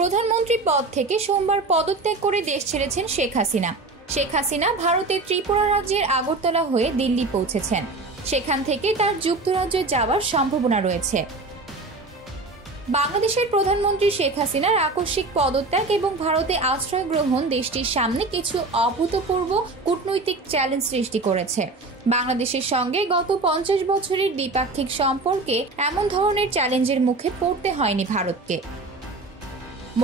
প্রধানমন্ত্রী পদ থেকে সোমবার পদত্যাগ করে দেশ ছেড়েছেন শেখ হাসিনা। শেখ হাসিনা ভারতের ত্রিপুরা রাজ্যের আগরতলা হয়ে দিল্লি পৌঁছেছেন। সেখান থেকে তার যুক্তরাজ্যে যাওয়ার সম্ভাবনা রয়েছে। বাংলাদেশের প্রধানমন্ত্রী শেখ হাসিনার আকস্মিক পদত্যাগ এবং ভারতে আশ্রয় গ্রহণ দেশটির সামনে কিছু অভূতপূর্ব কূটনৈতিক চ্যালেঞ্জ সৃষ্টি করেছে। বাংলাদেশের সঙ্গে গত 50 বছরের দ্বিপাক্ষিক সম্পর্কে এমন ধরনের চ্যালেঞ্জের মুখে পড়তে হয়নি ভারতকে।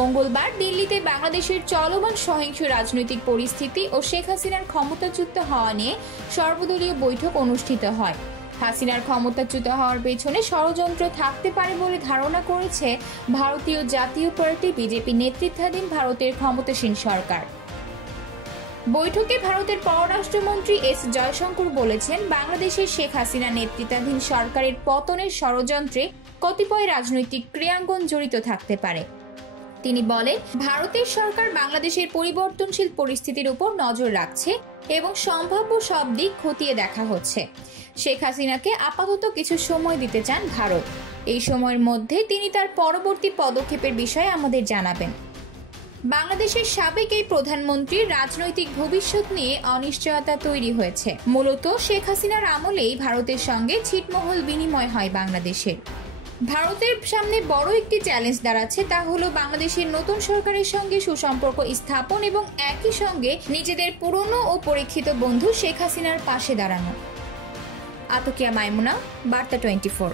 মঙ্গলবার দিল্লিতে বাংলাদেশের চলমান সহিংস রাজনৈতিক পরিস্থিতি ও শেখ হাসিনার ক্ষমতাচ্যুত হওয়া নিয়ে সর্বদলীয় বৈঠক অনুষ্ঠিত হয়। হাসিনার ক্ষমতাচ্যুত হওয়ার পেছনে ষড়যন্ত্র থাকতে পারে বলে ধারণা করেছে ভারতীয় জাতীয় পার্টি বিজেপি নেতৃত্বাধীন ভারতের ক্ষমতাসীন সরকার। বৈঠকে ভারতের পররাষ্ট্রমন্ত্রী এস জয়শঙ্কর বলেছেন, বাংলাদেশের শেখ হাসিনা নেতৃত্বাধীন সরকারের পতনের ষড়যন্ত্রে কতিপয় রাজনৈতিক ক্রিয়াঙ্গন জড়িত থাকতে পারে। তিনি বলেন, ভারতের সরকার বাংলাদেশের পরিবর্তনশীল পরিস্থিতির উপর নজর রাখছে এবং সম্ভাব্য সব দিক খতিয়ে দেখা হচ্ছে। শেখ হাসিনাকে আপাতত কিছু সময় দিতে চান ভারত। এই সময়ের মধ্যে তিনি তার পরবর্তী পদক্ষেপের বিষয়ে আমাদের জানাবেন। বাংলাদেশের সাবেক এই প্রধানমন্ত্রীর রাজনৈতিক ভবিষ্যৎ নিয়ে অনিশ্চয়তা তৈরি হয়েছে। মূলত শেখ হাসিনার আমলেই ভারতের সঙ্গে ছিটমহল বিনিময় হয় বাংলাদেশের। ভারতের সামনে বড় একটি চ্যালেঞ্জ দাঁড়াচ্ছে, তা হলো বাংলাদেশের নতুন সরকারের সঙ্গে সুসম্পর্ক স্থাপন এবং একই সঙ্গে নিজেদের পুরনো ও পরীক্ষিত বন্ধু শেখ হাসিনার পাশে দাঁড়ানো। আতকিয়া মাইমুনা, বার্তা 24।